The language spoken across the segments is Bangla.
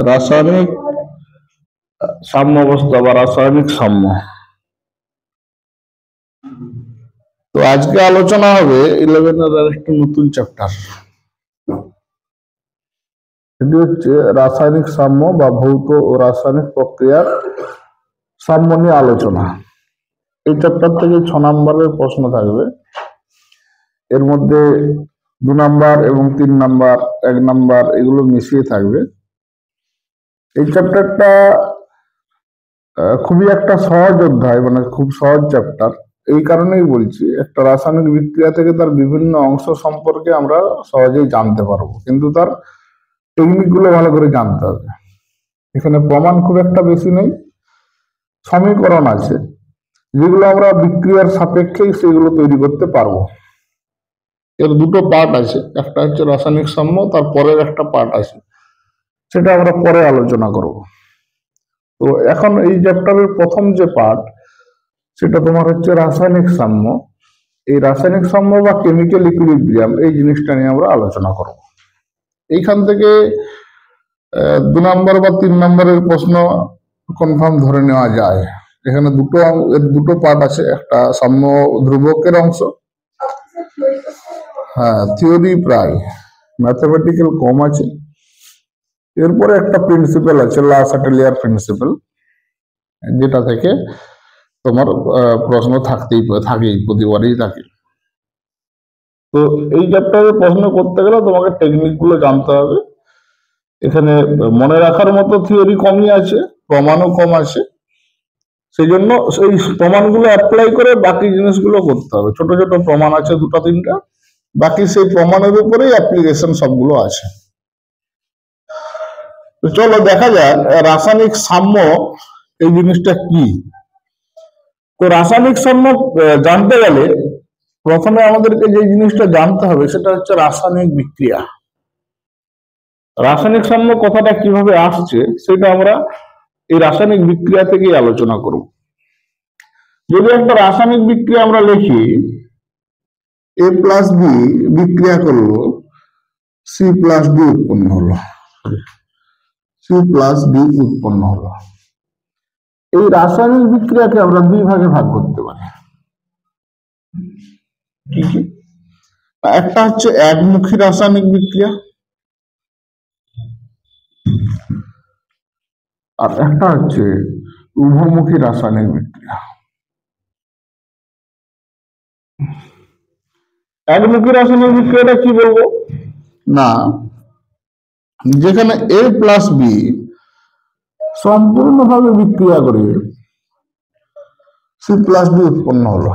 রাসায়নিক সাম্যাবস্থা বা রাসায়নিক সাম্য। তো আজকে আলোচনা হবে 11 এর একটি নতুন চ্যাপ্টার, সেটি হচ্ছে রাসায়নিক সাম্য বা ভৌত ও রাসায়নিক প্রক্রিয়ার সাম্য নিয়ে আলোচনা। এই চ্যাপ্টার থেকে 6 নম্বরের প্রশ্ন থাকবে। এর মধ্যে 2 নাম্বার এবং 3 নাম্বার, 1 নাম্বার এগুলো মিশিয়ে থাকবে। এই চ্যাপ্টারটা খুবই একটা সহজ অধ্যায়, মানে খুব সহজ চ্যাপ্টার। এই কারণেই বলছি, একটা রাসায়নিক বিক্রিয়া থেকে তার বিভিন্ন অংশ সম্পর্কে আমরা সহজেই জানতে পারবো, কিন্তু তার টেকনিক গুলো ভালো করে জানতে হবে। এখানে প্রমাণ খুব একটা বেশি নেই, সমীকরণ আছে যেগুলো আমরা বিক্রিয়ার সাপেক্ষেই সেগুলো তৈরি করতে পারবো। এর দুটো পার্ট আছে, একটা হচ্ছে রাসায়নিক সাম্য, তারপরের একটা পার্ট আছে, সেটা আমরা পরে আলোচনা করব। তো এখন এই চ্যাপ্টারের প্রথম যে পার্ট, সেটা তোমার হচ্ছে রাসায়নিক সাম্য। এই রাসায়নিক সাম্য বা কেমিক্যাল ইকুইলিব্রিয়াম, এই জিনিসটা নিয়ে আমরা আলোচনা করব। এইখান থেকে 2 নম্বর বা 3 নম্বরের প্রশ্ন কনফার্ম ধরে নেওয়া যায়। এখানে দুটো পার্ট আছে, একটা সাম্য ধ্রুবকের অংশ, হ্যাঁ থিওরি প্রায়, ম্যাথমেটিক্যাল কম আছে। এরপরে একটা প্রিন্সিপাল আছে, লা সাটেলিয়ার প্রিন্সিপাল, যেটা থেকে তোমার প্রশ্ন থাকেই প্রতিবারই থাকে। তো এই চ্যাপ্টারে প্রশ্ন করতে গেলে তোমাকে টেকনিক গুলো জানতে হবে। এখানে মনে রাখার মতো থিওরি কমই আছে, প্রমাণও কম আছে। সেই জন্য সেই প্রমাণগুলো অ্যাপ্লাই করে বাকি জিনিসগুলো করতে হবে। ছোট ছোট প্রমাণ আছে 2-3টা, বাকি সেই প্রমাণের উপরেই অ্যাপ্লিকেশন সবগুলো আছে। তো চলো দেখা যাক রাসায়নিক সাম্য এই জিনিসটা কি। তো রাসায়নিক সাম্য জানতে গেলে প্রথমে আমাদেরকে যে জিনিসটা জানতে হবে সেটা হচ্ছে রাসায়নিক বিক্রিয়া। রাসায়নিক সাম্য কথাটা কিভাবে আসছে সেটা আমরা এই রাসায়নিক বিক্রিয়া থেকেই আলোচনা করব। যদি একটা রাসায়নিক বিক্রিয়া আমরা লিখি, এ প্লাস বি বিক্রিয়া করলো, সি প্লাস ডি উৎপন্ন হলো, সি প্লাস ডি উৎপন্ন হলো। এই রাসায়নিক বিক্রিয়াকে আমরা 2 ভাগে ভাগ করতে পারি। কি কি? একটা হচ্ছে একমুখী রাসায়নিক বিক্রিয়া, আর একটা হচ্ছে উভমুখী রাসায়নিক বিক্রিয়া। একমুখী রাসায়নিক বিক্রিয়াটা কি বলবো না, যেখানে এ প্লাস বি সম্পূর্ণভাবে বিক্রিয়া করে সি প্লাস ডি উৎপন্ন হলো।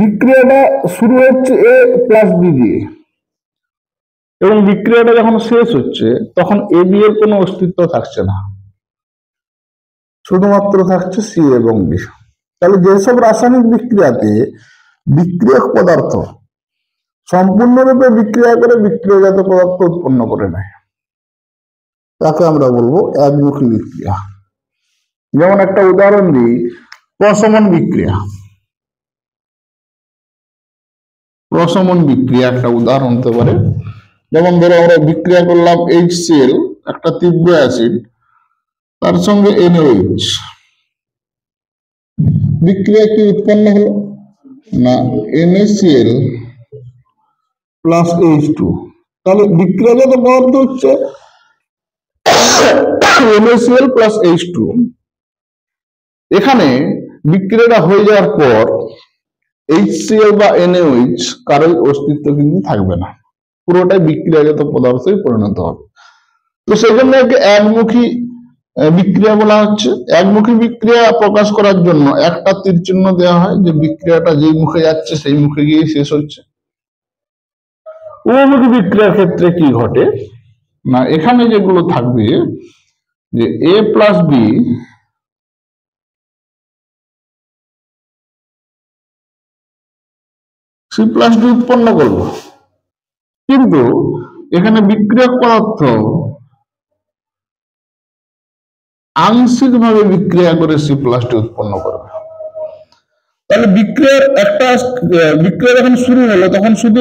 বিক্রিয়াটা শুরু হচ্ছে এ প্লাস বি দিয়ে, এবং বিক্রিয়াটা যখন শেষ হচ্ছে তখন এ বি এর কোনো অস্তিত্ব থাকছে না, শুধুমাত্র থাকছে সি এবং ডি। তাহলে যেসব রাসায়নিক বিক্রিয়াতে বিক্রিয়ক পদার্থ সম্পূর্ণরূপে বিক্রিয়া করে বিক্রিয়াজাত পদার্থ উৎপন্ন করে নেয়, তাকে আমরা বলবো একমুখী বিক্রিয়া। যেমন একটা উদাহরণ দিই, প্রশমন বিক্রিয়া। প্রশমন বিক্রিয়া একটা উদাহরণ হতে পারে। যেমন ধরো আমরা বিক্রিয়া করলাম HCl, একটা তীব্র অ্যাসিড, তার সঙ্গে NaOH, বিক্রিয়া কি উৎপন্ন হলো না, NaCl প্লাস H2। তাহলে বিক্রিয়াজাত পদার্থ হচ্ছে NaCl প্লাস H2। এখানে বিক্রিয়াটা হয়ে যাওয়ার পর HCl বা NaOH কারোর অস্তিত্ব কিন্তু থাকবে না, পুরোটাই বিক্রিয়াজাত পদার্থে পরিণত হবে। তো সেই জন্য একে একমুখী বিক্রিয়া বলা হচ্ছে। একমুখী বিক্রিয়া প্রকাশ করার জন্য একটা তীর চিহ্ন দেওয়া হয়, যে বিক্রিয়াটা যেই মুখে যাচ্ছে সেই মুখে গিয়ে শেষ হচ্ছে। উভমুখী বিক্রিয়ার ক্ষেত্রে কি ঘটে না, এখানে যেগুলো থাকবে, যে A plus B C plus D উৎপন্ন করলো, কিন্তু এখানে বিক্রিয়ক পদার্থ আংশিক ভাবে বিক্রিয়া করে সি প্লাস ডি উৎপন্ন করবে। তাহলে বিক্রিয়া যখন শুরু হলো তখন শুধু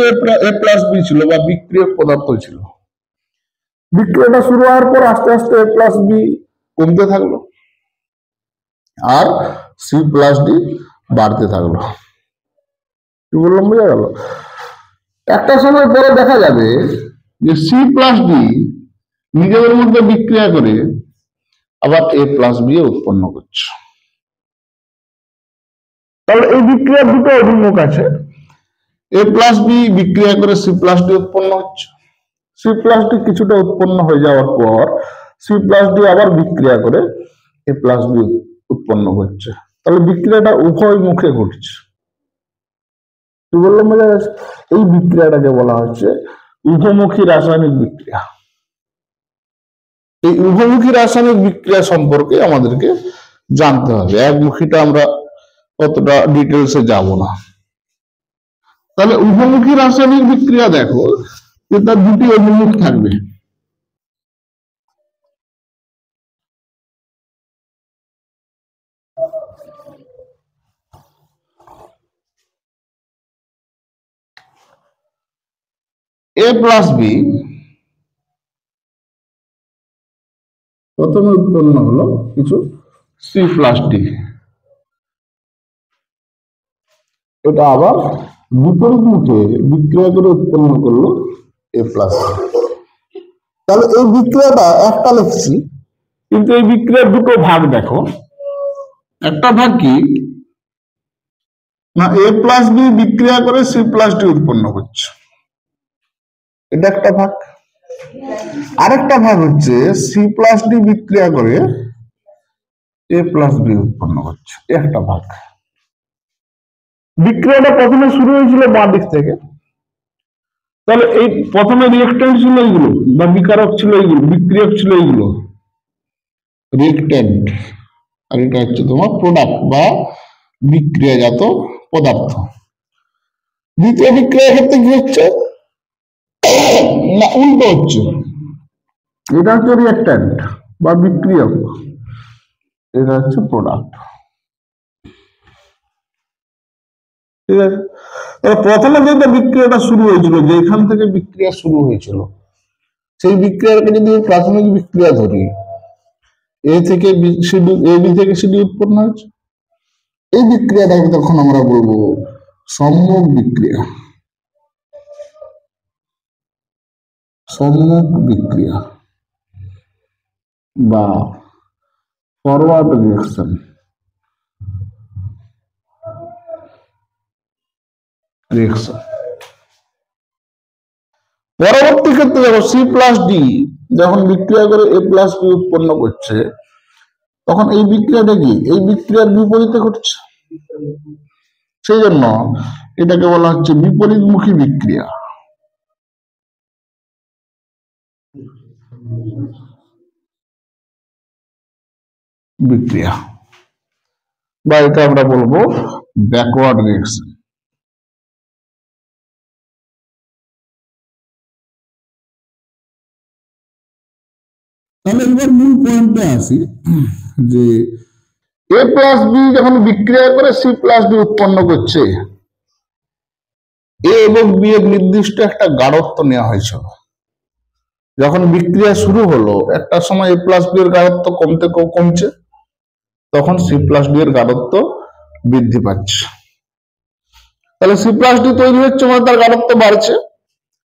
এ প্লাস বি ছিল বা বিক্রিয়ক পদার্থ ছিল, বিক্রিয়াটা শুরু হওয়ার পর আস্তে আস্তে এ প্লাস বি কমতে থাকলো আর সি প্লাস ডি বাড়তে থাকলো। কি বললাম বোঝা গেল? একটা সময় পরে দেখা যাবে যে সি প্লাস ডি নিজেদের মধ্যে বিক্রিয়া করে আবার এ প্লাস বি উৎপন্ন করছে। তাহলে এই বিক্রিয়ার দুটো অভিমুখ আছে। এ প্লাস বি বিক্রিয়া করে সি প্লাস ডি উৎপন্ন হচ্ছে, সি প্লাস ডি কিছুটা উৎপন্ন হয়ে যাওয়ার পর সি প্লাস ডি আবার বিক্রিয়া করে এ প্লাস বি উৎপন্ন করছে। তাহলে বিক্রিয়াটা উভয় মুখে ঘটছে। কি বললাম বোঝা গেছে? এই বিক্রিয়াটাকে বলা হচ্ছে উভমুখী রাসায়নিক বিক্রিয়া। এই উভমুখী রাসায়নিক বিক্রিয়া সম্পর্কে আমাদেরকে জানতে হবে, একমুখীটা আমরা অতটা ডিটেলসে যাব না। তাহলে উভমুখী রাসায়নিক বিক্রিয়া দেখো যে তার দুটি অভিমুখ থাকবে। এ প্লাস বি প্রথমে উৎপন্ন হলো কিছু সি প্লাস ডি, এটা আবার বিপরীত মুখে বিক্রিয়া করে উৎপন্ন করলো এ প্লাস। তাহলে এই বিক্রিয়াটা একটা লিখছি, কিন্তু এই বিক্রিয়ার দুটো ভাগ দেখো। একটা ভাগ কি না, এ প্লাস বি বিক্রিয়া করে সি প্লাস ডি উৎপন্ন করছে, এটা একটা ভাগ। আরেকটা ভাগ হচ্ছে সি প্লাস ডি বিক্রিয়া করে এ প্লাস বি উৎপন্ন করছে, একটা ভাগ। বিক্রিয়াটা প্রথমে শুরু হয়েছিল বাঁ দিক থেকে, তাহলে এই প্রথমে রিয়েক্ট্যান্ট ছিল এইগুলো, বা বিকারক ছিল এইগুলো, বিক্রিয়ক ছিল এইগুলো রিয়েক্ট্যান্ট, আর এটা হচ্ছে তোমার প্রোডাক্ট বা বিক্রিয়াজাত পদার্থ। দ্বিতীয় বিক্রিয়ার ক্ষেত্রে কি হচ্ছে না, উল্টো হচ্ছে, এটা হচ্ছে রিয়েক্ট্যান্ট বা বিক্রিয়ক, এটা হচ্ছে প্রোডাক্ট। ঠিক আছে? প্রথমে যে বিক্রিয়াটা শুরু হয়েছিল, যেখান থেকে বিক্রিয়া শুরু হয়েছিল, সেই বিক্রিয়াকে যদি প্রাথমিক বিক্রিয়া ধরি, এ থেকে এ বি থেকে সিডি উৎপন্ন হয়েছে, এই বিক্রিয়াটাকে তখন আমরা বলবো সম্মুখ বিক্রিয়া, সম্মুখ বিক্রিয়া বা ফরওয়ার্ড রিঅ্যাকশন। পরবর্তী ক্ষেত্রে দেখো সি প্লাস ডি যখন বিক্রিয়া করে এ প্লাস বি উৎপন্ন করছে, তখন এই বিক্রিয়াটা কি এই বিক্রিয়ার বিপরীতে ঘটছে, সেই জন্য এটাকে বলা হচ্ছে বিপরীতমুখী বিক্রিয়া। বিক্রিয়া বা এটা আমরা বলবো ব্যাকওয়ার্ড রিঅ্যাকশন। তাহলে এবার মূল পয়েন্টে আসি যে এ প্লাস বি যখন বিক্রিয়া করে সি প্লাস ডি উৎপন্ন করছে, এ এবং বি এর নির্দিষ্ট একটা গাঢ়ত্ব নেওয়া হয়েছিল। যখন বিক্রিয়া শুরু হলো, একটা সময় এ প্লাস বি এর গাঢ়ত্ব কমছে, তখন সি প্লাস ডি এর গাঢ়ত্ব বৃদ্ধি পাচ্ছে। তাহলে সি প্লাস ডি তৈরি হচ্ছে মানে তার গাঢ়ত্ব বাড়ছে।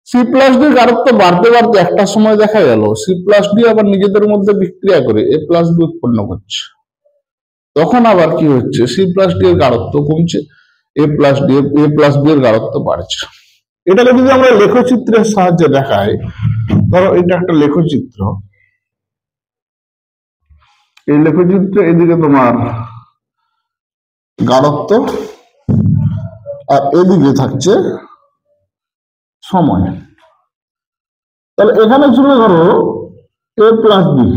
সি প্লাস ডি গাঢ়ত্ব বাড়তে বাড়তে একটা সময় দেখা গেল সি প্লাস ডি আবার নিজেদের মধ্যে বিক্রিয়া করে এ প্লাস বি উৎপন্ন করছে, তখন আবার কি হচ্ছে সি প্লাস ডি এর গাঢ়ত্ব কমছে, এ প্লাস বি এর গাঢ়ত্ব বাড়ছে। এটাকে যদি আমরা লেখচিত্রের সাহায্যে দেখাই, ধরো এটা একটা লেখচিত্র, এই লেখচিত্রে এদিকে তোমার গাঢ়ত্ব আর এদিকে থাকছে সময়। তাহলে এখানে ছিল ধরো এ প্লাস বি,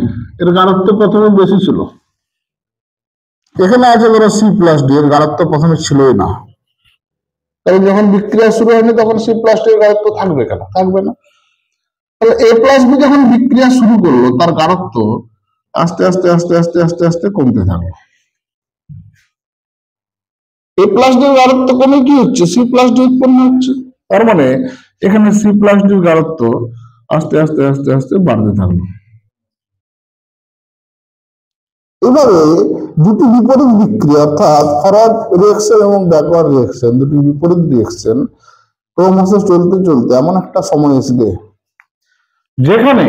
এর গাঢ়ত্ব প্রথমে বেশি ছিল, এখানে আছে ধরো সি প্লাস ডি, এর গাঢ়ত্ব প্রথমে ছিলই না। তাহলে যখন বিক্রিয়া শুরু হয়নি তখন সি প্লাস ডি এর গাঢ়ত্ব থাকবে কেন? থাকবে না। তাহলে এ প্লাস বি যখন বিক্রিয়া শুরু করলো, তার গাঢ়ত্ব আস্তে আস্তে আস্তে আস্তে আস্তে আস্তে কমতে থাকলো। এ প্লাস ডি এর গাঢ়ত্ব কমে কি হচ্ছে সি প্লাস ডি উৎপন্ন হচ্ছে, তার মানে এখানে সি প্লাস ডি এর গাঢ়ত্ব আস্তে আস্তে আস্তে আস্তে বাড়তে থাকলো। এভাবে দুটি বিপরীত বিক্রিয়া অর্থাৎ ফরওয়ার্ড রিঅ্যাকশন এবং ব্যাকওয়ার্ড রিঅ্যাকশন, দুটি বিপরীত রিঅ্যাকশন ক্রমশ চলতে চলতে এমন একটা সময় আসবে যেখানে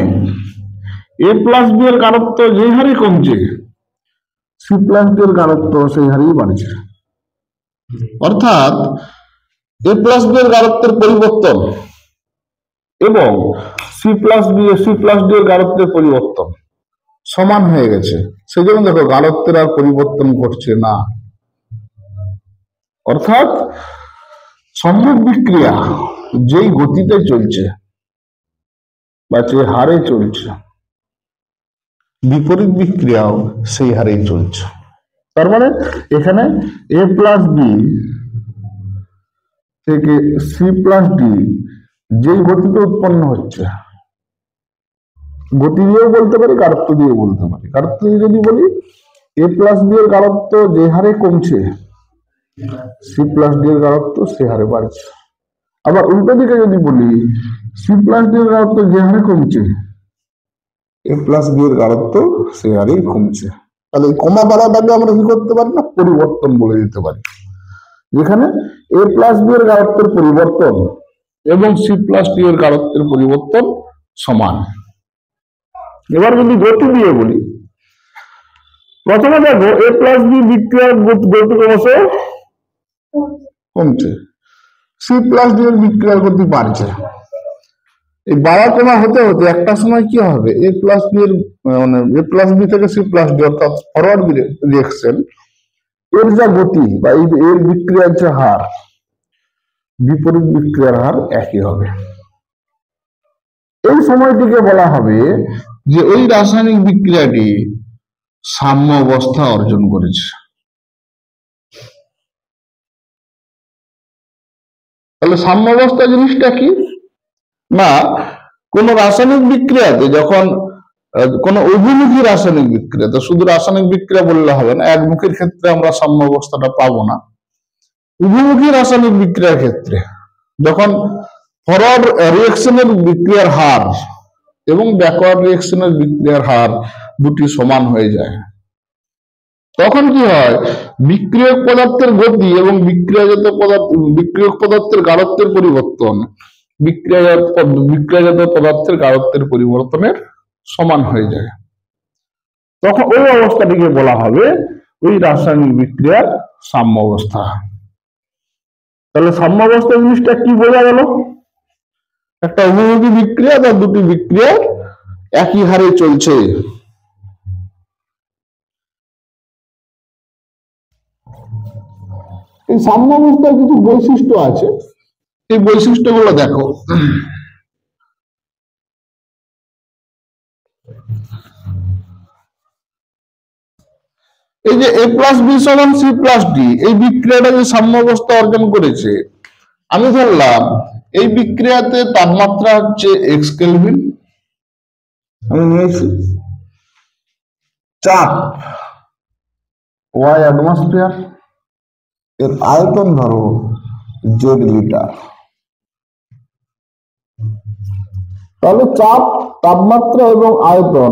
এ প্লাস বি এর গাঢ়ত্ব যে হারে কমছে, সি প্লাস ডি এর গাঢ়ত্ব সেই হারেই বাড়ছে। অর্থাৎ এ প্লাস বি এর গাঢ়ত্বের পরিবর্তন এবং সি প্লাস ডি এর গাঢ়ত্বের পরিবর্তন সমান হয়ে গেছে। সেই জন্য দেখো গাঢ়ত্বের আর পরিবর্তন ঘটছে না। অর্থাৎ সম্মুখ বিক্রিয়া যেই গতিতে চলছে বা যে হারে চলছে, বিপরীত বিক্রিয়াও সেই হারেই চলছে। তার মানে এখানে এ প্লাস বি থেকে সি প্লাস ডি যেই গতিতে উৎপন্ন হচ্ছে, গতি দিয়েও বলতে পারি, গাঢ়ত্ব দিয়েও বলতে পারি। গাঢ়ত্ব দিয়ে যদি বলি এ প্লাস বি এর গাঢ়ত্ব যে হারে কমছে, সি প্লাস ডি এর গাঢ়ত্ব সে হারে বাড়ছে। আবার উল্টো দিকে যদি বলি সি প্লাস ডি এর গাঢ়ত্ব যে হারে কমছে, এ প্লাস বি এর গাঢ়ত্ব সে হারেই কমছে। তাহলে এই কমা বাড়াটাকে আমরা কি করতে পারি না, পরিবর্তন বলে দিতে পারি। যেখানে এ প্লাস বি এর গাঢ়ত্বের পরিবর্তন এবং সি প্লাস ডি এর গাঢ়ত্বের পরিবর্তন সমান। এবার যদি গতি দিয়ে বলি, প্রথমে দেখো এ প্লাস বি বিক্রিয়ার গতি ক্রমশ কমছে, সি প্লাস ডি এর বিক্রিয়ার গতি বাড়ছে। এই বাড়া কমা হতে হতে একটা সময় কি হবে, এ প্লাস বি এর মানে এ প্লাস বি থেকে সি প্লাস ডি অর্থাৎ ফরওয়ার্ড রিঅ্যাকশন এর যা গতি বা এর বিক্রিয়ার যে হার, বিপরীত বিক্রিয়ার হার একই হবে। এই সময়টিকে বলা হবে যে এই রাসায়নিক বিক্রিয়াটি সাম্য অবস্থা অর্জন করেছে। তাহলে সাম্য অবস্থা জিনিসটা কি না, কোন রাসায়নিক বিক্রিয়াতে যখন কোন উভয়মুখী রাসায়নিক বিক্রিয়া, তো শুধু রাসায়নিক বিক্রিয়া বললে হবে না, একমুখীর ক্ষেত্রে আমরা সাম্য অবস্থাটা পাবো না। উভয়মুখী রাসায়নিক বিক্রিয়ার ক্ষেত্রে যখন ফরওয়ার্ড রিঅ্যাকশনের বিক্রিয়ার হার এবং ব্যাকওয়ার্ড রিঅ্যাকশনের বিক্রিয়ার হার দুটি সমান হয়ে যায়, তখন কি হয়, বিক্রিয়ক পদার্থের গতি এবং বিক্রিয়ক পদার্থের গাঢ়ত্বের পরিবর্তন বিক্রিয়াজাত পদার্থের গাঢ়ত্বের পরিবর্তনের সমান হয়ে যায়। তখন ওই অবস্থাটিকে বলা হবে ওই রাসায়নিক বিক্রিয়ার সাম্য অবস্থা। তাহলে সাম্য অবস্থা জিনিসটা কি বোঝা গেল, একটা উভয়মুখী বিক্রিয়া বা দুটি বিক্রিয়া একই হারে চলছে। এই সাম্য অবস্থার কিছু বৈশিষ্ট্য আছে, এই বৈশিষ্ট্যগুলো দেখো। এই যে এ প্লাস বি সমান সি প্লাস ডি, এই বিক্রিয়াটা যে সাম্য অবস্থা অর্জন করেছে, আমি ধরলাম এই বিক্রিয়াতে তাপমাত্রা হচ্ছে এক্স কেলভিন, আমি নিয়েছি চাপ ওয়াই অ্যাটমসফিয়ার, এর আয়তন ধরো জেড লিটার। তাহলে চাপ, তাপমাত্রা এবং আয়তন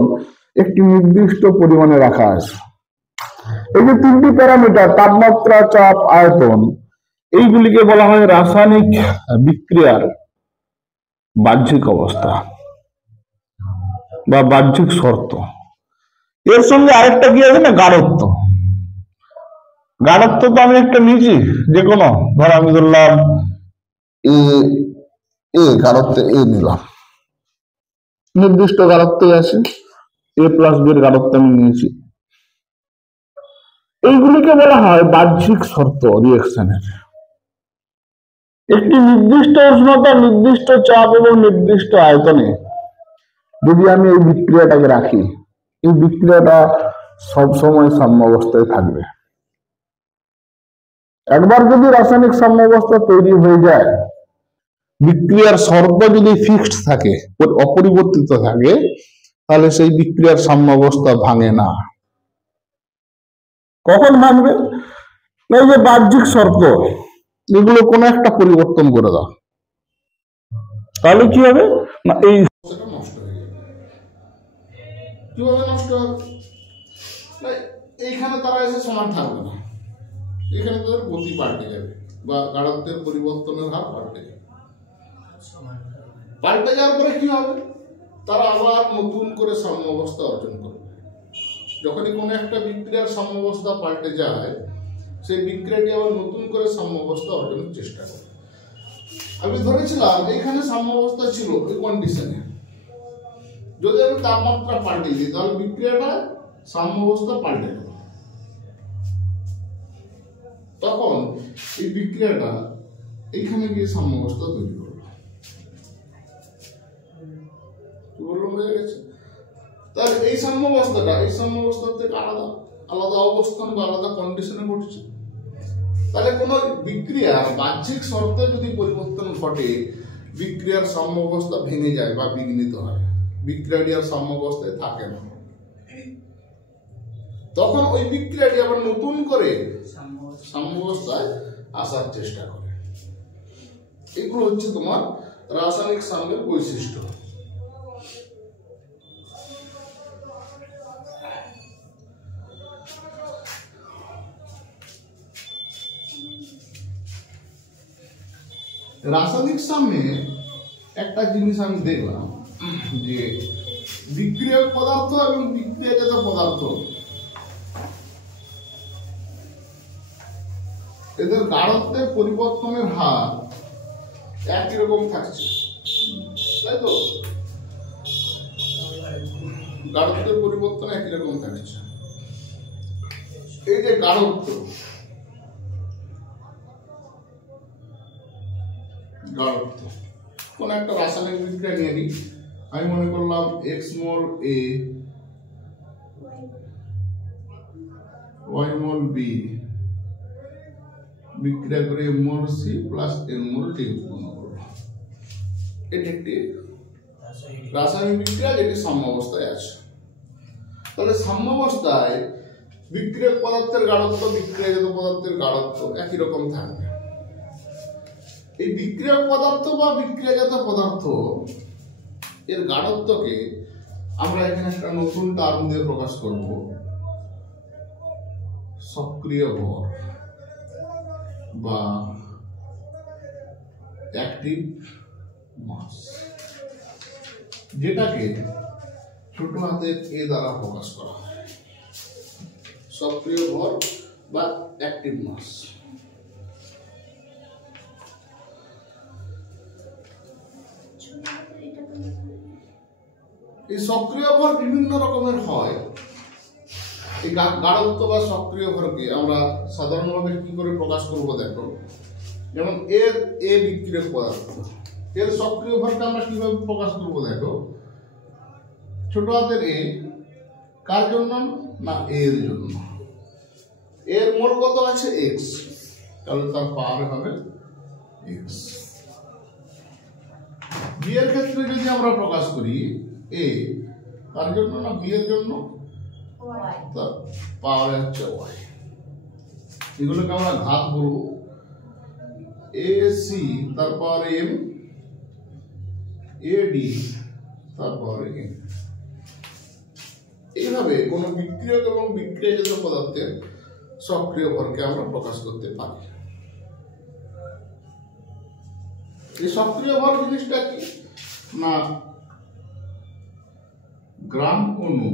একটি নির্দিষ্ট পরিমাণে রাখা আছে। এই যে তিনটি প্যারামিটার তাপমাত্রা, চাপ, আয়তন, এইগুলিকে বলা হয় রাসায়নিক বিক্রিয়ার বাহ্যিক অবস্থা বা বাহ্যিক শর্ত। এর সঙ্গে আরেকটা কি আছে না, গাঢ়ত্ব। গাঢ়ত্ব তো আমি একটা নিয়েছি, যে কোনো ধর আমি ধরলাম এ গাঢ়ত্বে এ নিলাম, নির্দিষ্ট গাঢ়ত্বে আছে, এ প্লাস বি এর গাঢ়ত্ব আমি নিয়েছি। এইগুলিকে বলা হয় বাহ্যিক শর্ত রিঅ্যাকশনের। একটি নির্দিষ্ট উষ্ণতা, নির্দিষ্ট চাপ এবং নির্দিষ্ট আয়তনে যদি আমি এই বিক্রিয়াটাকে রাখি, এই বিক্রিয়াটা সবসময় সাম্য অবস্থায় থাকবে। একবার যদি রাসায়নিক সাম্য অবস্থা তৈরি হয়ে যায়, বিক্রিয়ার শর্ত যদি ফিক্সড থাকে, অপরিবর্তিত থাকে, তাহলে সেই বিক্রিয়ার সাম্য অবস্থা ভাঙে না। কখন ভাঙবে, এই যে বাহ্যিক শর্ত, এগুলো কোনো একটা পরিবর্তন করে দাও, তাহলে কি হবে না, এই কিভাবে নষ্ট হবে? না, এইখানে তারা এসে সমান থাকবে না, এখানে তাদের গতি পাল্টে যাবে বা গাঢ়ত্বের পরিবর্তনের হার পাল্টে যাবে। পাল্টে যাওয়ার পরে কি হবে? তারা আবার নতুন করে সাম্যাবস্থা অর্জন করবে। যখনই কোনো একটা বিক্রিয়ার সাম্যাবস্থা পাল্টে যায়, সেই বিক্রিয়াটি আবার নতুন করে সাম্যাবস্থা অর্জনের চেষ্টা করে। আমি ধরেছিলাম এখানে সাম্যাবস্থা ছিল এই কন্ডিশনে, যদি আমি তাপমাত্রা পাল্টে দিই তাহলে বিক্রিয়াটা সাম্যাবস্থা পাল্টে গেল। তখন এই বিক্রিয়াটা এখানে গিয়ে সাম্যাবস্থা তৈরি করলো। কি বললাম, বোঝা গেছে? তাহলে এই সাম্যাবস্থা থেকে আলাদা আলাদা অবস্থান বা আলাদা কন্ডিশনে ঘটছে। তাহলে কোনো বিক্রিয়ার বাহ্যিক শর্তে যদি পরিবর্তন ঘটে, বিক্রিয়ার সাম্যাবস্থা ভেঙে যায় বা বিঘ্নিত হয়, বিক্রিয়াটি আর সাম্যাবস্থায় থাকে না। তখন ওই বিক্রিয়াটি আবার নতুন করে সাম্যাবস্থায় আসার চেষ্টা করে। এগুলো হচ্ছে তোমার রাসায়নিক সাম্যের বৈশিষ্ট্য। রাসায়নিক সাম্যে একটা জিনিস আমি দেখলাম যে বিক্রিয়ক পদার্থ এবং বিক্রিয়াজাত পদার্থ এদের গাঢ়ত্বের পরিবর্তনের হার একই রকম থাকছে, তাই তো? গাঢ়ত্বের পরিবর্তন একই রকম থাকছে। এই যে গাঢ়ত্ব, কোন একটা রাসায়নিক বিক্রিয়া নিয়ে নিই, আমি মনে করলাম x mole A y mole B বিক্রিয়া করে m মোল C প্লাস n মোল D উৎপন্ন করলো। এটি একটি রাসায়নিক বিক্রিয়া যেটি সাম্যাবস্থায় আছে। তাহলে সাম্যাবস্থায় বিক্রিয়ক পদার্থের গাঢ়ত্ব, বিক্রিয়াজাত পদার্থের গাঢ়ত্ব একই রকম থাকবে। এই বিক্রিয়ক পদার্থ বা বিক্রিয়াজাত পদার্থ এর গাঢ়ত্বকে আমরা এখানে একটা নতুন টার্ম দিয়ে প্রকাশ করব, সক্রিয় ভর বা অ্যাক্টিভ মাস, যেটাকে ছোট হাতের এ দ্বারা প্রকাশ করা হয়, সক্রিয় ভর বা অ্যাক্টিভ মাস। এই সক্রিয় ভর বিভিন্ন রকমের হয়। এই গাঢ়ত্ব বা সক্রিয় ভরকে আমরা সাধারণভাবে কি করে প্রকাশ করব দেখো, যেমন এর এ বিক্রিয়ক পদার্থ, এর সক্রিয় ভরকে আমরা কিভাবে প্রকাশ করব দেখো, ছোট হাতের এ কার জন্য না এর জন্য। এর মোল কত আছে x, তাহলে তার পাওয়ার হবে x। বি এর ক্ষেত্রে যদি আমরা প্রকাশ করি এ কার জন্য না বি এর জন্য, তার পাওয়ার হচ্ছে y। এগুলোকে আমরা ঘাত বলবো, এ সি তার পাওয়ার m, এ ডি তার পাওয়ার n। এইভাবে কোন বিক্রিয়ক এবং বিক্রিয়াজাত পদার্থের সক্রিয় ভরকে আমরা প্রকাশ করতে পারি। এই সক্রিয় ভর জিনিসটা কি না গ্রাম অণু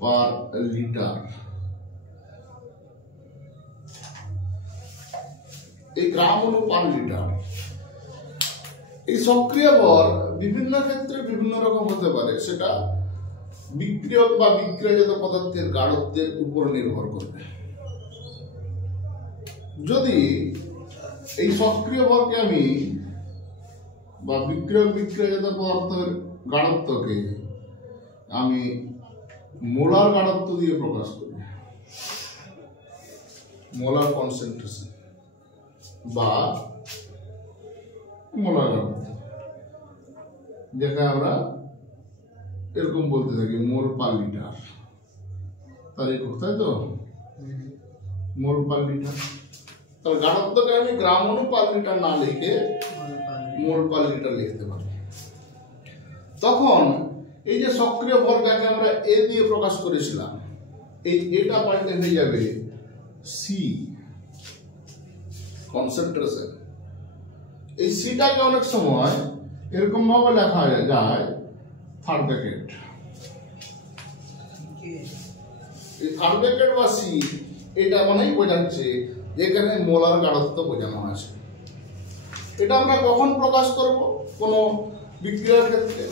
পার লিটার। এই গ্রাম অণু পার লিটার, এই সক্রিয় ভর বিভিন্ন ক্ষেত্রে বিভিন্ন রকম হতে পারে, সেটা বিক্রিয়ক বা বিক্রিয়াজাত পদার্থের গাঢ়ত্বের উপর নির্ভর করবে। যদি এই সক্রিয় ভরকে আমি বা বিক্রিয়ক বিক্রিয়াজাত পদার্থের গাঢ়ত্বকে আমি মোলার গাঢ়ত্ব দিয়ে প্রকাশ করি, মোলার কনসেন্ট্রেশন বা মোলার গাঢ়ত্ব, যেটা আমরা এরকম বলতে থাকি মোল পার লিটার, তাই তো মোল পার লিটার। তাহলে গাঢ়ত্বকে আমি গ্রাম অণু পার লিটার না লিখে মোল পার লিটার লিখতে পারি। তখন এই যে সক্রিয় ভর যাকে আমরা এ দিয়ে প্রকাশ করেছিলাম, এই এটা পাল্টে হয়ে যাবে সি, কনসেন্ট্রেশন। এই সিটাকে অনেক সময় এরকম ভাবে লেখা যায় থার্ড ব্র্যাকেট। এই থার্ড ব্র্যাকেট বা সি এটা মানেই বোঝাচ্ছে যেখানে মোলার গাঢ়ত্ব বোঝানো আছে। এটা আমরা কখন প্রকাশ করব? কোন বিক্রিয়ার ক্ষেত্রে,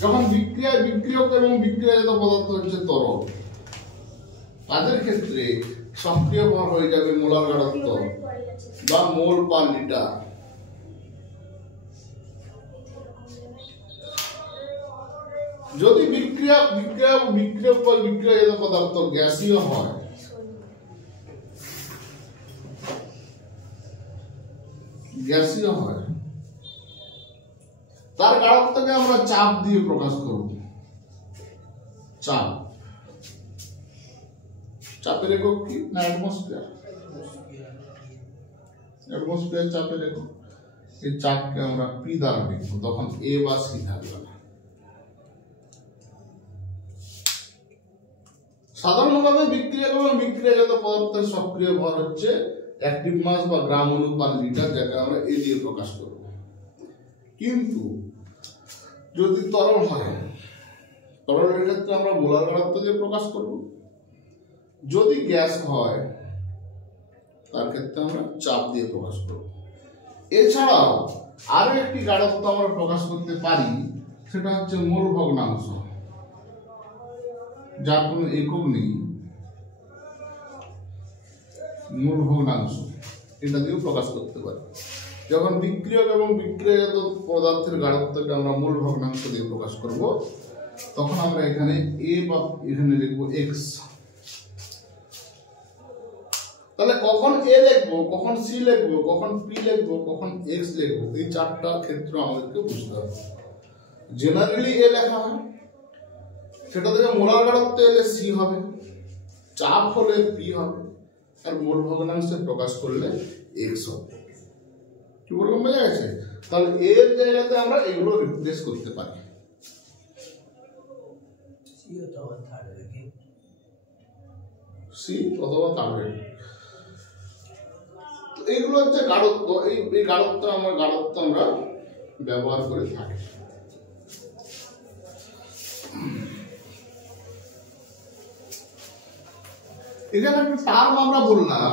যখন বিক্রিয়ক এবং বিক্রিয়াজাত পদার্থ হচ্ছে তরল, তাদের ক্ষেত্রে সক্রিয় ভর হয়ে যাবে মোলার গাঢ়ত্ব বা মোল পার লিটার। যদি বিক্রিয়াজাত পদার্থ গ্যাসীয় হয়, তার গাঢ়ত্বকে আমরা চাপ দিয়ে প্রকাশ করব। চাপের একক কি না? অ্যাটমসফিয়ার চাপের একক। এই চাপকে আমরা পি দ্বারা লিখব, তখন এ বা সি থাকবে না। সাধারণভাবে বিক্রিয়ক এবং বিক্রিয়াজাত পদার্থের সক্রিয় ভর হচ্ছে অ্যাক্টিভ মাস বা গ্রাম অণু পার লিটার, যাকে আমরা এ দিয়ে প্রকাশ করব। কিন্তু যদি তরল হয়, তরলের ক্ষেত্রে আমরা মোলার গাঢ়ত্ব দিয়ে প্রকাশ করব। যদি গ্যাস হয়, তার ক্ষেত্রে আমরা চাপ দিয়ে প্রকাশ করব। এছাড়াও আরো একটি গাঢ়ত্ব আমরা প্রকাশ করতে পারি, সেটা হচ্ছে মোল ভগ্নাংশ, যার কোনো একক নেই। মোল ভগ্নাংশ এটা দিয়েও প্রকাশ করতে পারি। যখন বিক্রিয়ক এবং বিক্রিয়াজাত পদার্থের গাঢ়ত্বকে আমরা মোল ভগ্নাংশ দিয়ে প্রকাশ করব, তখন আমরা এখানে এ বা এখানে লিখবো এক্স। তাহলে কখন এ লিখবো, কখন সি লিখবো, কখন পি লিখবো, কখন এক্স লিখবো, এই চারটা ক্ষেত্র আমাদেরকে বুঝতে হবে। জেনারেলি এ লেখা হয়, সেটা থেকে মোলার গাঢ়ত্ব এলে সি হবে, চাপ হলে পি হবে, আর মোল ভগ্নাংশে প্রকাশ করলে এক্স হবে। কি বললাম, বোঝা গেছে? তাহলে এর জায়গাতে আমরা এগুলো রিপ্লেস করতে পারি। সি অথবা থার্ড ব্র্যাকেট। এইগুলো হচ্ছে গাঢ়ত্ব। এই গাঢ়ত্ব আমরা ব্যবহার করে থাকি। এখানে একটা টার্ম আমরা বললাম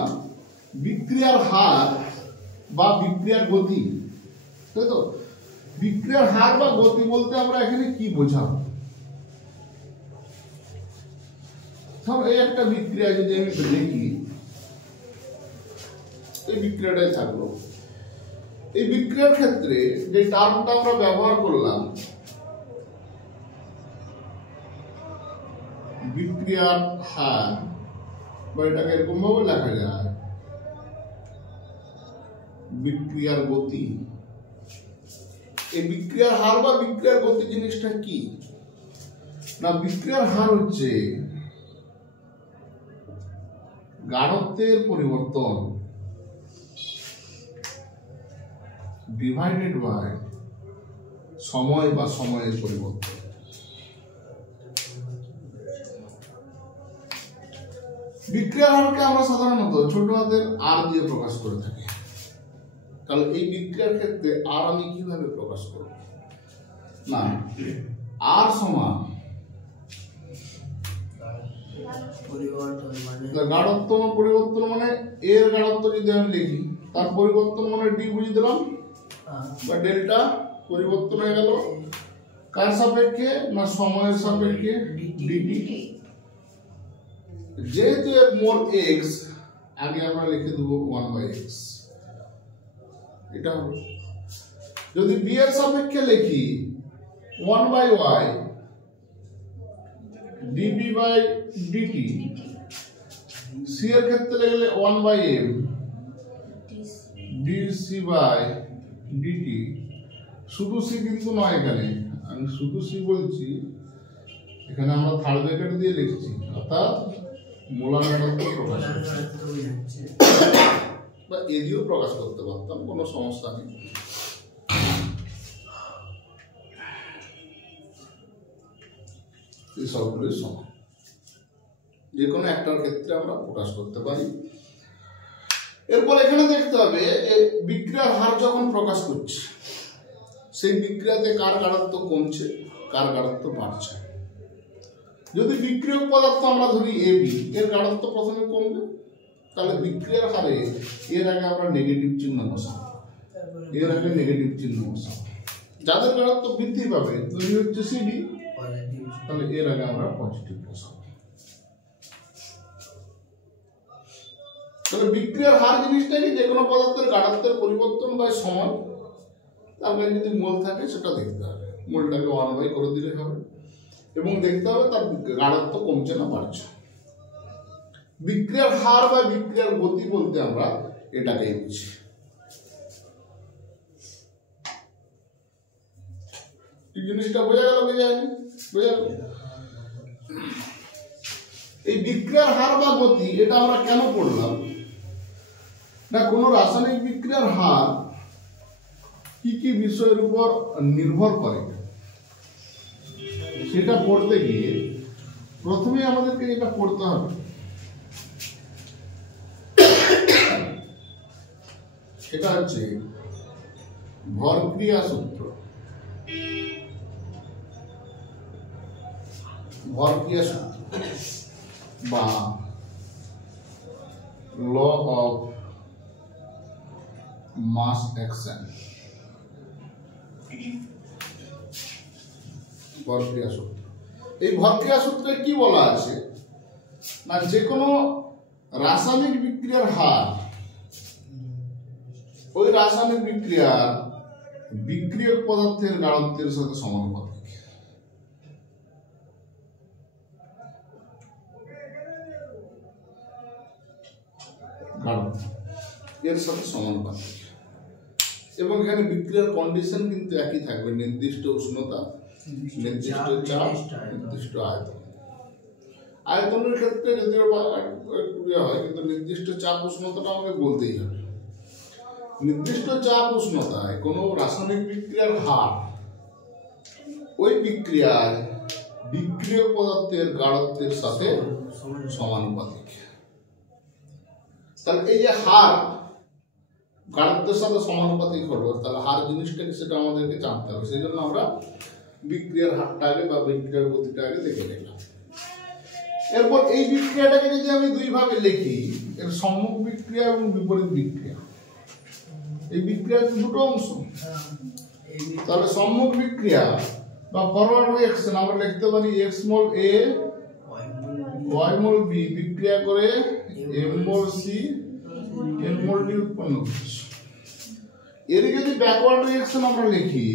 বিক্রিয়ার হার বা বিক্রিয়ার গতি, তাই তো? বিক্রিয়ার হার বা গতি বলতে আমরা এখানে কি বোঝাবো? এই একটা বিক্রিয়া যদি আমি দেখি, এই বিক্রিয়াটাই থাকলো। এই বিক্রিয়ার ক্ষেত্রে যে টার্মটা আমরা ব্যবহার করলাম, বিক্রিয়ার হার, বা এটাকে এরকম ভাবে লেখা যায় বিক্রিয়ার গতি। এই বিক্রিয়ার হার বা বিক্রিয়ার গতি জিনিসটা কি না? বিক্রিয়ার হার হচ্ছে গাঢ়ত্বের পরিবর্তন ডিভাইডেড বাই সময় বা সময়ের পরিবর্তন। বিক্রিয়ার হারকে আমরা সাধারণত ছোট হাতের আর দিয়ে প্রকাশ করে থাকি। তাহলে এই বিক্রিয়ার ক্ষেত্রে আর আমি কিভাবে প্রকাশ করব? না, আর সমান গাঢ়ত্ব পরিবর্তন, মানে এর গাঢ়ত্ব যদি আমি লিখি, তার পরিবর্তন মানে ডি বুঝে দিলাম, বা ডেল্টা পরিবর্তন হয়ে গেল কার সাপেক্ষে না? সময়ের সাপেক্ষে ডিটি। যেহেতু এর মোল এক্স, আগে আমরা লিখে দেবো 1/x। এটা হলো। যদি বি এর সাপেক্ষে লিখি 1/y dB/dt, সি এর ক্ষেত্রে লিখলে 1/m dC/dt। শুধু সি কিন্তু নয়, এখানে আমি শুধু সি বলছি, এখানে আমরা থার্ড ব্র্যাকেট দিয়ে লিখছি, অর্থাৎ মোলার গাঢ়ত্ব প্রকাশ বা এ দিয়েও প্রকাশ করতে পারতাম, কোনো সমস্যা নেই। এই সবগুলোই সমান, যে কোনো একটার ক্ষেত্রে আমরা প্রকাশ করতে পারি। এরপর এখানে দেখতে হবে যে বিক্রিয়ার হার যখন প্রকাশ করছে, সেই বিক্রিয়াতে কার গাঢ়ত্ব কমছে, কার গাঢ়ত্ব বাড়ছে। যদি বিক্রিয়ক পদার্থ আমরা ধরি এবি, এর গাঢ়ত্ব প্রথমে কমবে, তাহলে বিক্রিয়ার হারে এর আগে আমরা নেগেটিভ চিহ্ন বসাবো, এর আগে নেগেটিভ চিহ্ন বসাবো। যাদের গাঢ়ত্ব বৃদ্ধি পাবে তৈরি হচ্ছে সিডি, তাহলে এর আগে আমরা পজিটিভ বসাবো। তাহলে বিক্রিয়ার হার জিনিসটা কি, যে কোনো পদার্থের গাঢ়ত্বের পরিবর্তন বা সমান, তার মানে যদি মোল থাকে সেটা দেখতে হবে, মোলটাকে 1/, করে দিলে হবে, এবং দেখতে হবে তার গাঢ়ত্ব কমছে না বাড়ছে। বিক্রিয়ার হার বা বিক্রিয়ার গতি বলতে আমরা এটাকেই বুঝি। এই জিনিসটা বোঝা গেল কি যায়নি? বোঝা গেল। এই বিক্রিয়ার হার বা গতি এটা আমরা কেন পড়লাম না, কোন রাসায়নিক বিক্রিয়ার হার কি কি বিষয়ের উপর নির্ভর করে সেটা পড়তে গিয়ে প্রথমে আমাদেরকে এটা পড়তে হবে, সেটা হচ্ছে ভরক্রিয়া সূত্র। ভরক্রিয়া সূত্র বা ল অফ মাস অ্যাকশন, ভরক্রিয়া সূত্র। এই ভরক্রিয়া সূত্রে কি বলা আছে না, যে কোনো রাসায়নিক বিক্রিয়ার হার ওই রাসায়নিক বিক্রিয়ার বিক্রিয়ক পদার্থের গাঢ়ত্বের সাথে সমানুপাতিক। এর সাথে সমানুপাতিক, এবং এখানে বিক্রিয়ার কন্ডিশন কিন্তু একই থাকবে, নির্দিষ্ট উষ্ণতা, নির্দিষ্ট চাপ, নির্দিষ্ট আয়তন। আয়তনের ক্ষেত্রে যদিও হয়, কিন্তু নির্দিষ্ট চাপ উষ্ণতাটা আমাকে বলতেই হবে। নির্দিষ্ট চাপ উষ্ণতায় কোনো রাসায়নিক বিক্রিয়ার হার ওই বিক্রিয়ায় বিক্রিয়ক পদার্থের গাঢ়ত্বের সাথে সমানুপাতিক। তাহলে এই যে হার গাঢ়ত্বের সাথে সমানুপাতিক হলো, তাহলে হার জিনিসটাকে সেটা আমাদেরকে জানতে হবে। সেই জন্য আমরা বিক্রিয়ার হারটা আগে বা বিক্রিয়ার গতিটা আগে দেখে নিলাম। এরপর এই বিক্রিয়াটাকে যদি আমি দুই ভাবে লিখি, এর সম্মুখ বিক্রিয়া এবং বিপরীত বিক্রিয়া। এই বিক্রিয়ার দুটো অংশ, তাহলে সম্মুখ বিক্রিয়া বা ফরওয়ার্ড রিঅ্যাকশন আমরা লিখতে পারি x mole A y mole B বিক্রিয়া করে m মোল C n মোল D উৎপন্ন করছে। এর যদি ব্যাকওয়ার্ড রিঅ্যাকশন আমরা লিখি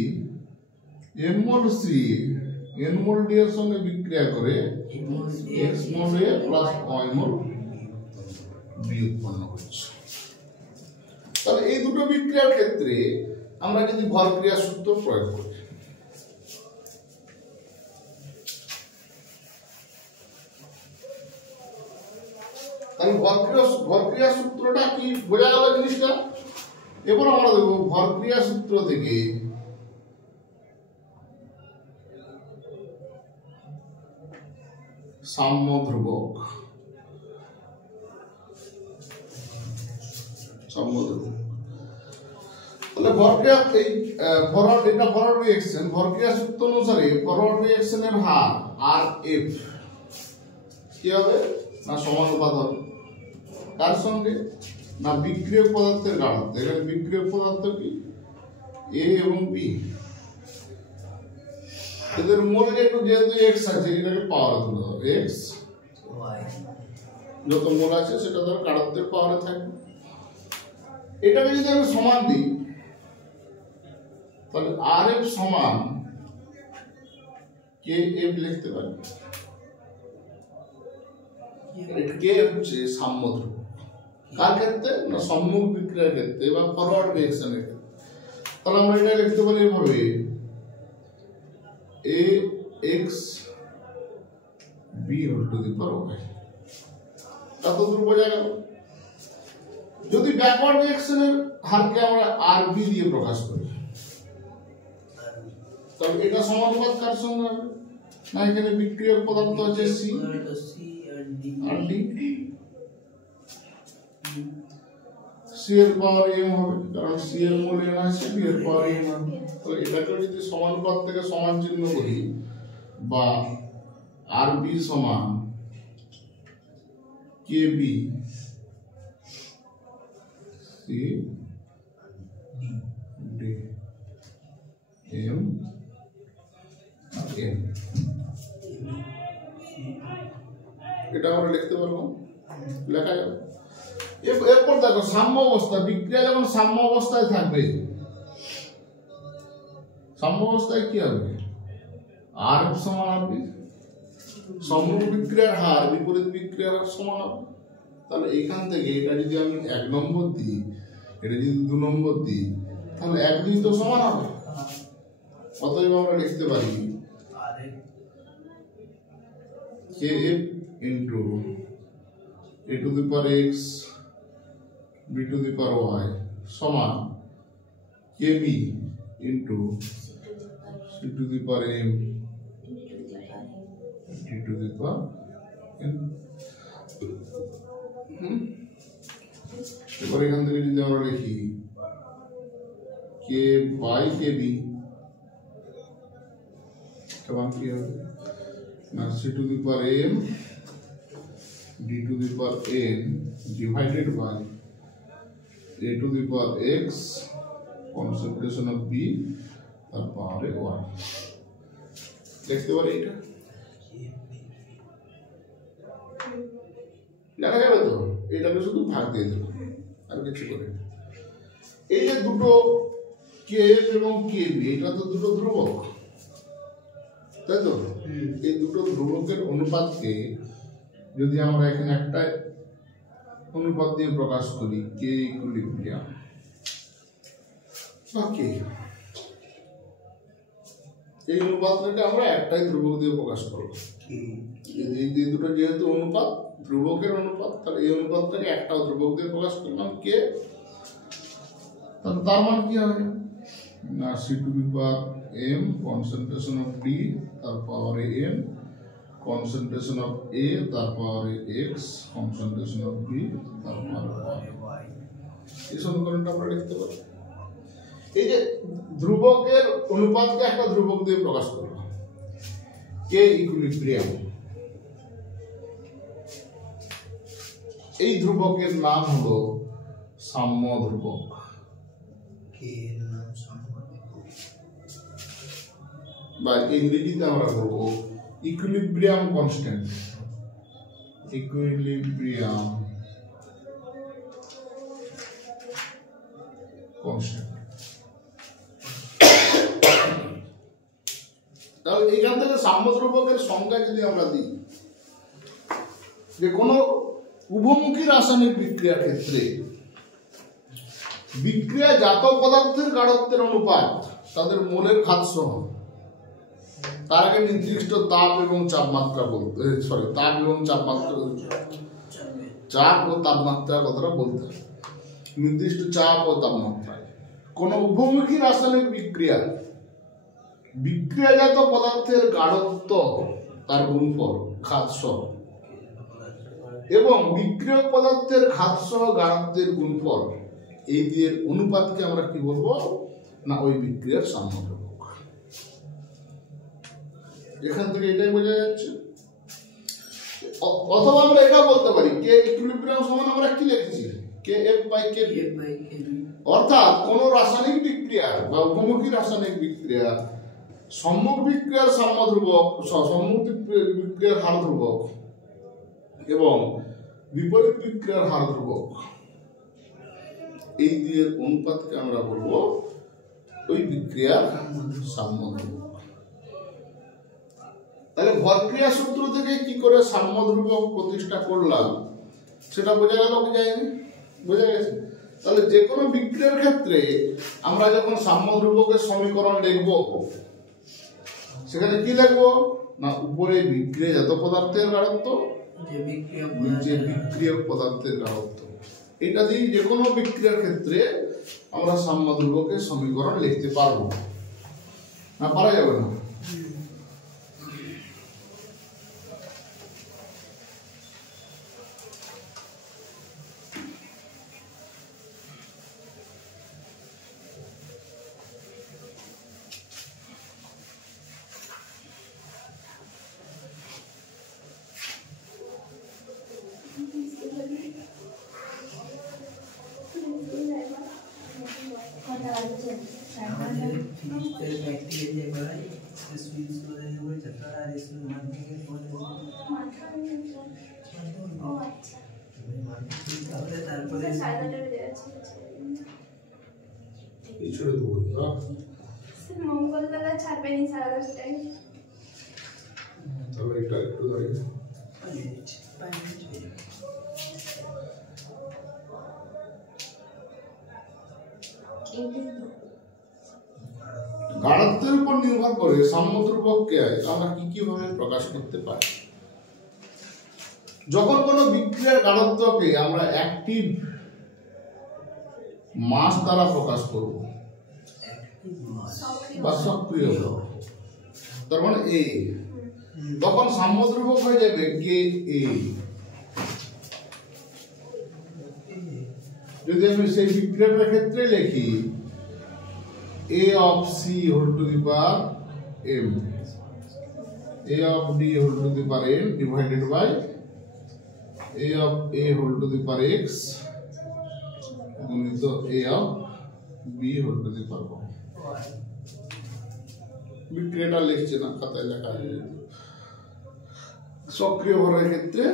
m মোল C n মোল D এর সঙ্গে বিক্রিয়া করে x mole A plus y mole B উৎপন্ন করছে। তাহলে এই দুটো বিক্রিয়ার ক্ষেত্রে আমরা যদি ভরক্রিয়া সূত্র প্রয়োগ করি, তাহলে ভরক্রিয়া সূত্রটা কি বোঝা গেল জিনিসটা। এবার আমরা দেখব ভরক্রিয়া সূত্র থেকে সাম্য ধ্রুবক, তাহলে ভরক্রিয়া এই ফরওয়ার্ড, এটা ফরওয়ার্ড রিঅ্যাকশন। ভরক্রিয়া সূত্র অনুসারে ফরওয়ার্ড রিঅ্যাকশনের হার আর এফ কি হবে না সমানুপাত হবে, তার সঙ্গে না বিক্রিয়ক পদার্থের গাঢ়ত্ব। এখানে বিক্রিয়ক পদার্থ কি এ এবং বি, এদের মোল যেহেতু এক্স আছে, এটাকে পাওয়ারে তুলে হবে, এক্স যত মোল আছে সেটা ধর গাঢ়ত্বের পাওয়ারে থাকবে। এটাকে যদি আমি সমান দিই, তাহলে আর এফ সমান কে এফ লিখতে পারি। কে হচ্ছে সাম্য ধ্রুবক, কার ক্ষেত্রে না সম্মুখ বিক্রিয়ার ক্ষেত্রে বা ফরওয়ার্ড রিঅ্যাকশনের ক্ষেত্রে। তাহলে আমরা এটা লিখতে পারি এভাবে A X B whole to the power Y. কতদূর বোঝা গেল? যদি ব্যাকওয়ার্ড রিঅ্যাকশনের হারকে আমরা আর বি দিয়ে প্রকাশ করি, তাহলে এটা সমানুপাত কার সঙ্গে হবে না এখানে বিক্রিয়ক পদার্থ আছে সি আর ডি, সি এর পাওয়ার এম হবে কারণ সি এর মূল এন আছে, ডি এর পাওয়ার এম হবে। তাহলে এটাকে যদি সমানুপাত থেকে সমান চিহ্ন করি বা আর বি সমান K B C D M N, এটা আমরা লিখতে পারবো, লেখা যাবে। এরপর দেখো সাম্য অবস্থা, বিক্রিয়া যখন সাম্য অবস্থায় থাকবে, সাম্য অবস্থায় কি হবে, আর এফ সমান আর বি, সম্মুখ বিক্রিয়ার হার বিপরীত বিক্রিয়ার হার সমান হবে। তাহলে এখান থেকে এটা যদি আমি 1 নম্বর দিই, এটা যদি 2 নম্বর দিই, তাহলে 1 2 তো সমান হবে। অতএব আমরা লিখতে পারি kf into a to the power x b to the power y সমান kb into c to the power m d to the power n। এবার এখান থেকে যদি আমরা লিখি k by kb সমান কি হবে না c to the power m d to the power n divided by a to the power x concentration of b তার পাওয়ারে 1 দেখতে পারি। এটা লেখা যাবে তো, এটাকে শুধু ভাগ দিয়ে দেবো আর কিছু করে। এই যে দুটো kf এবং kb এটা তো দুটো ধ্রুবক, তাই তো? এই দুটো ধ্রুবকের অনুপাতকে যদি আমরা এখানে একটা অনুপাত দিয়ে প্রকাশ করি k ইকুইলিব্রিয়াম বা k, এই অনুপাতটাকে আমরা একটাই ধ্রুবক দিয়ে প্রকাশ করব। এই দুটো যেহেতু অনুপাত, ধ্রুবকের অনুপাত, তাহলে এই অনুপাতটাকে একটা ধ্রুবক দিয়ে প্রকাশ করলাম k, তার মান কি হবে না c to the power m concentration of d তার পাওয়ারে n concentration of a তার পাওয়ারে x concentration of b তার পাওয়ারে y। এই সমীকরণটা আমরা লিখতে পারি। এই যে ধ্রুবকের অনুপাতকে একটা ধ্রুবক দিয়ে প্রকাশ করব k ইকুইলিব্রিয়াম, এই ধ্রুবকের নাম হলো সাম্য ধ্রুবক। বা ইংরেজিতে আমরা বলবো ইকুইলিব্রিয়াম কনস্ট্যান্ট, ইকুইলিব্রিয়াম কনস্ট্যান্ট। তাহলে এখান থেকে সাম্য ধ্রুবকের সংজ্ঞা যদি আমরা দিই, যে কোনো উভমুখী রাসায়নিক বিক্রিয়ার ক্ষেত্রে বিক্রিয়াজাত পদার্থের গাঢ়ত্বের অনুপাত তাদের মোলের ঘাত সহ তার আগে নির্দিষ্ট তাপ এবং তাপমাত্রা বলতে, তাপ এবং তাপমাত্রা, চাপ ও তাপমাত্রার কথাটা বলতে হবে। নির্দিষ্ট চাপ ও তাপমাত্রায় কোন উভমুখী রাসায়নিক বিক্রিয়াজাত পদার্থের গাঢ়ত্ব তার গুণফল ঘাত সহ এবং বিক্রিয়ক পদার্থের ঘাত সহ গাঢ়ত্বের গুণফল, এই দিয়ে অনুপাতকে আমরা কি বলবো না ওই বিক্রিয়ার সাম্য ধ্রুবক। এখান থেকে এটাই বোঝা যাচ্ছে। অথবা আমরা এটা বলতে পারি k ইকুইলিব্রিয়াম সমান আমরা কি লিখেছি kf বাই kb, অর্থাৎ কোন রাসায়নিক বিক্রিয়া বা উভমুখী রাসায়নিক বিক্রিয়া সম্মুখ বিক্রিয়ার সাম্য ধ্রুবক, সম্মুখ বিক্রিয়ার হার ধ্রুবক এবং বিপরীত বিক্রিয়ার হার ধ্রুবক, এই দুইয়ের অনুপাতকে আমরা বলবো ওই বিক্রিয়ার সাম্য ধ্রুবক। তাহলে ভরক্রিয়া সূত্র থেকে কি করে সাম্য ধ্রুবক প্রতিষ্ঠা করলাম সেটা বোঝা গেল কি যায়নি? বোঝা গেছে। তাহলে যে কোনো বিক্রিয়ার ক্ষেত্রে আমরা যখন সাম্য ধ্রুবকের সমীকরণ লিখব, সেখানে কি লিখবো না উপরে বিক্রিয়াজাত পদার্থের গাঢ়ত্ব, নিচে বিক্রিয়ক পদার্থের গাঢ়ত্ব, এটা দিয়ে যে কোনো বিক্রিয়ার ক্ষেত্রে আমরা সাম্য ধ্রুবকের সমীকরণ লিখতে পারবো না, পারা যাবে না। ও আচ্ছা তারপরে 7:30 বেজে গেছে পিছনে তো বলতো স্যার মঙ্গলবেলা ছাড়বেনি 10:30টায় তাহলে এটা একটু দাঁড়িয়ে গাঢ়ত্বের উপর নির্ভর করে সাম্যদ্রব্যকে আমরা কি ভাবে প্রকাশ করতে পারি। যখন কোনো বিক্রিয়ার গাঢ়ত্বকে আমরা অ্যাক্টিভ মাস দ্বারা প্রকাশ করব বা সক্রিয় তার মানে এ, তখন সাম্যদ্রব্যক হয়ে যাবে কে এ। যদি আমি সেই বিক্রিয়াটার ক্ষেত্রে লিখি A of C whole to the power m, A of D whole to the power n divided by A of A whole to the power x গুণিত A of B whole to the power y। বিক্রিয়াটা লিখছে না, খাতায় লেখা আছে। সক্রিয় ভরের ক্ষেত্রে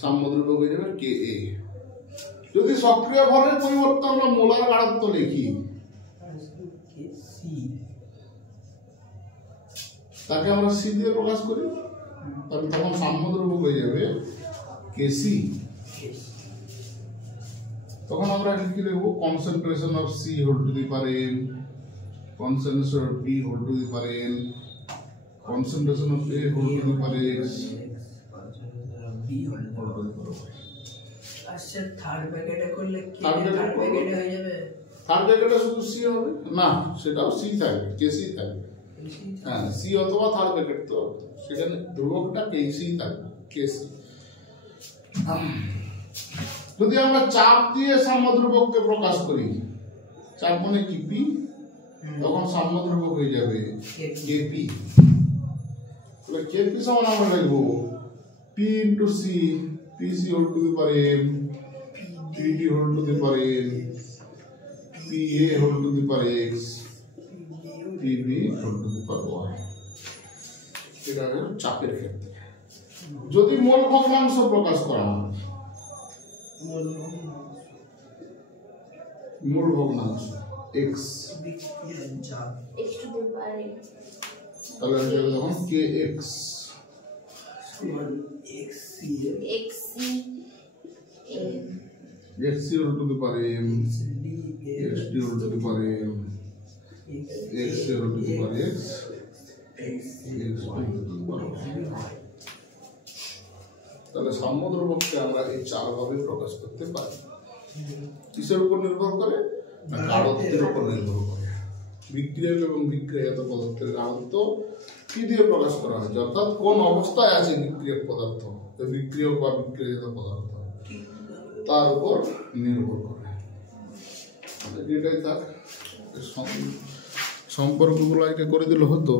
সাম্যদ্রব্যক হয়ে যাবে কে এ। যদি সক্রিয় ভরের পরিবর্তে আমরা মোলার গাঢ়ত্ব লিখি তাকে আমরা সি দিয়ে প্রকাশ করি, তাহলে তখন সাম্যদ্রব্যক হয়ে যাবে কেসি। তখন আমরা কি লিখবো concentration of C whole to the power n, concentration of D whole to the power n, concentration of A whole to the power x whole to the power y। আচ্ছা থার্ড ব্র্যাকেটে করলে কি থার্ড ব্র্যাকেটে হয়ে যাবে? থার্ড ব্র্যাকেটে শুধু সি হবে না, সেটাও সি থাকবে, কেসি থাকবে। হ্যাঁ, সি অথবা থার্ড ব্র্যাকেট, তো সেখানে ধ্রুবকটা কেসি থাকবে, কেসি। যদি আমরা চাপ দিয়ে সাম্যদ্রব্যককে প্রকাশ করি, চাপ মানে কি পি, তখন সাম্যদ্রব্যক হয়ে যাবে কেপি। তাহলে কেপি সমান আমরা লিখবো P into C, PC whole to the power M, PD whole to the power N, PA whole to the power X, PB whole to the power Y. এটা হলো চাপের ক্ষেত্রে। যদি মোল ভগ্নাংশ প্রকাশ করা হয়, মোল ভগ্নাংশ X, x to the power x তাহলে এটা হবে তখন K X xc X whole to the power M, X D whole to the power M, X whole to the power X, X whole to the power Y. তাহলে সাম্যদ্রব্যককে আমরা এই চার ভাবে প্রকাশ করতে পারি। কিসের উপর নির্ভর করে? না, গাঢ়ত্বের উপর নির্ভর করে। বিক্রিয়ক এবং বিক্রিয়াজাত পদার্থের গাঢ়ত্ব কি দিয়ে প্রকাশ করা হয়, অর্থাৎ কোন অবস্থায় আছে বিক্রিয়ক পদার্থ, বিক্রিয়ক বা বিক্রিয়াজাত পদার্থ, তার উপর নির্ভর করে। এটাই থাক, সম্পর্কগুলো আগে করে দিলে হতো।